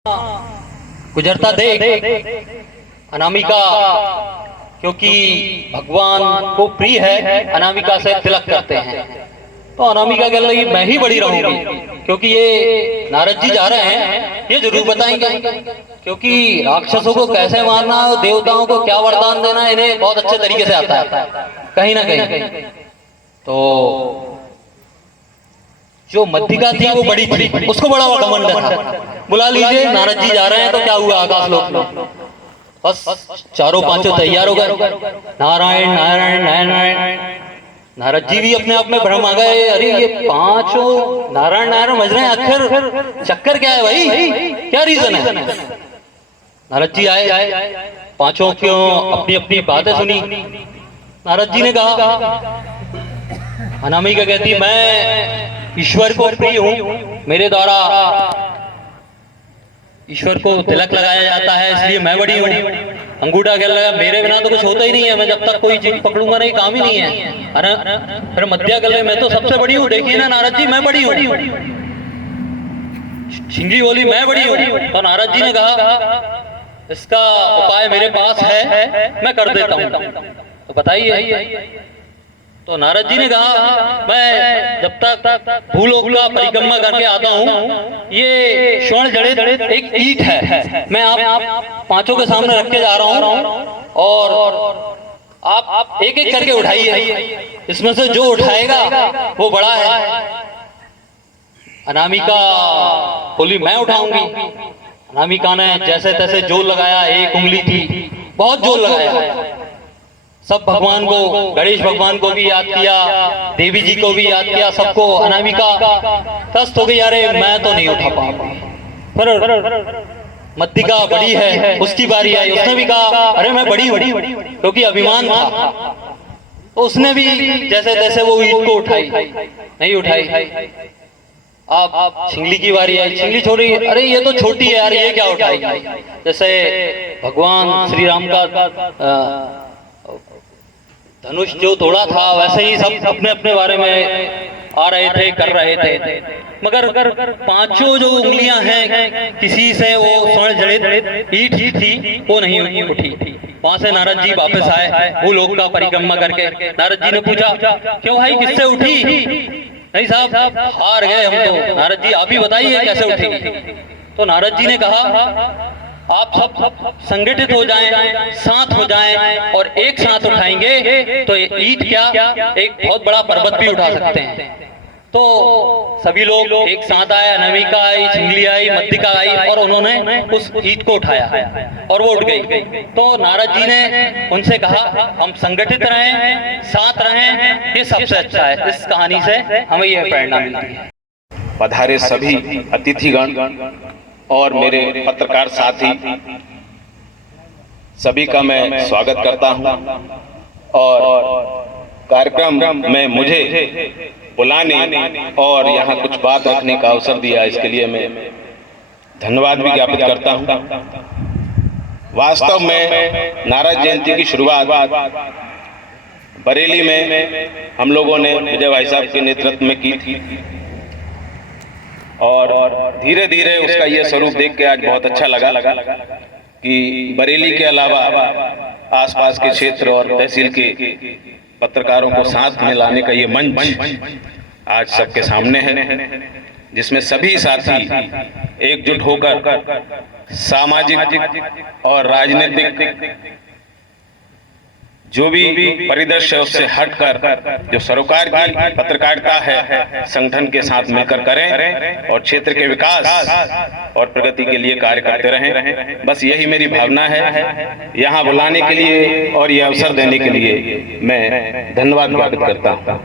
गुजरता देख अनामिका, क्योंकि भगवान को प्रिय है, अनामिका से तिलक करते हैं। तो अनामिका कह रही मैं ही बड़ी रहूंगी, क्योंकि ये नारद जी जा रहे हैं, ये जरूर बताएंगे, क्योंकि राक्षसों को कैसे मारना और देवताओं को क्या वरदान देना इन्हें बहुत अच्छे तरीके से आता है कहीं ना कहीं। तो जो मध्यिका थी वो बड़ी थी, उसको बड़ा घमंड था। बुला लीजिए, नारद जी जा रहे हैं तो क्या हुआ, आकाश लोक में बस चारों पांचों तैयार हो गए। नारायण नारायण नारायण। नारद जी भी अपने आप में भ्रम आ गए, अरे ये पांचों नारायण नारायण बज रहे हैं, आखिर चक्कर क्या है भाई, क्या रीजन है। नारद जी आए, पांचों क्यों अपनी अपनी बातें सुनी। नारद जी ने कहा, अनामिका कहती मैं ईश्वर को प्रिय हूं, मेरे द्वारा ईश्वर को तिलक लगाया जाता है, इसलिए मैं बड़ी हूं। अंगूठा कह लगा मेरे बिना तो कुछ होता ही नहीं है, मैं जब तक कोई चीज पकड़ूंगा नहीं काम ही नहीं है। फिर मध्या कह लगा मैं तो सबसे बड़ी हूँ, देखिए ना नारद जी मैं बड़ी हूँ। शिंगली बोली मैं बड़ी हूँ। तो नारद जी ने कहा इसका उपाय मेरे पास है, मैं कर देता हूँ, तो बताइए। तो नारद जी ने कहा मैं जब तक भूलोक का परिक्रमा करके आता हूँ, ये स्वर्ण जड़ित एक ईंट है, मैं आप पांचों के सामने रख के जा रहा हूँ और आप एक एक करके उठाइए, इसमें से जो उठाएगा वो बड़ा है। अनामिका बोली मैं उठाऊंगी। अनामिका ने जैसे तैसे जोर लगाया, एक उंगली थी, बहुत जोर लगाया। सब भगवान को, गणेश भगवान को भी याद किया, देवी जी को भी याद किया, सबको। अनामिका तस्त हो गई, अरे मैं तो नहीं उठा पाऊंगा। फिर मध्यिका बड़ी है, उसकी बारी आई, उसने भी कहा अरे मैं बड़ी, क्योंकि अभिमान था। तो उसने भी जैसे तैसे वो ईंट को उठाई, नहीं उठाई। अब छिंगली की बारी आई, छिंगली छोड़ी, अरे ये तो छोटी है यार, ये क्या उठाई। जैसे भगवान श्री राम का धनुष जो तोड़ा था, वैसे ही सब अपने अपने बारे में आ रहे थे, कर रहे थे। मगर पांचों जो उंगलियां हैं, किसी से वो स्वर्ण जड़ित ईंट थी वो नहीं उठी। वहां से नारद जी वापस आए भूलोक का परिक्रमा करके। नारद जी ने पूछा क्यों भाई किससे उठी। नहीं साहब हार गए हम तो। नारद जी आप ही बताइए कैसे उठी। तो नारद जी ने कहा आप सब संगठित हो जाएं, साथ हो जाएं और एक साथ उठाएंगे तो ईंट क्या एक बहुत बड़ा पर्वत भी उठा सकते हैं। तो सभी लोग एक साथ आए, अनामिका आई, छिंगली आई, मध्यिका आई और उन्होंने उस ईंट को उठाया और वो उठ गई। तो नारद जी ने उनसे कहा हम संगठित रहें, साथ रहें, ये सबसे अच्छा है। इस कहानी से हमें ये प्रेरणा मिलती है। पधारे सभी अतिथिगण और मेरे पत्रकार साथी, सभी का मैं स्वागत करता हूं और कार्यक्रम में मुझे बुलाने और यहां कुछ बात रखने का अवसर दिया, इसके लिए मैं धन्यवाद भी ज्ञापित करता हूं। वास्तव में नारद जयंती की शुरुआत बरेली में हम लोगों ने विजय भाई साहब के नेतृत्व में की थी और धीरे धीरे उसका यह स्वरूप देख के आज बहुत अच्छा लगा कि बरेली के अलावा आसपास के क्षेत्र और तहसील के पत्रकारों को साथ में लाने का ये मंच आज सबके सामने है, जिसमें सभी साथी एकजुट होकर सामाजिक और राजनीतिक जो भी परिदृश्य है उससे हटकर जो सरोकार की पत्रकारिता है संगठन के साथ मिलकर करें और क्षेत्र के विकास और प्रगति के लिए कार्य करते रहें। बस यही मेरी भावना है। यहाँ बुलाने के लिए और ये अवसर देने के लिए मैं धन्यवाद ज्ञापित करता हूँ।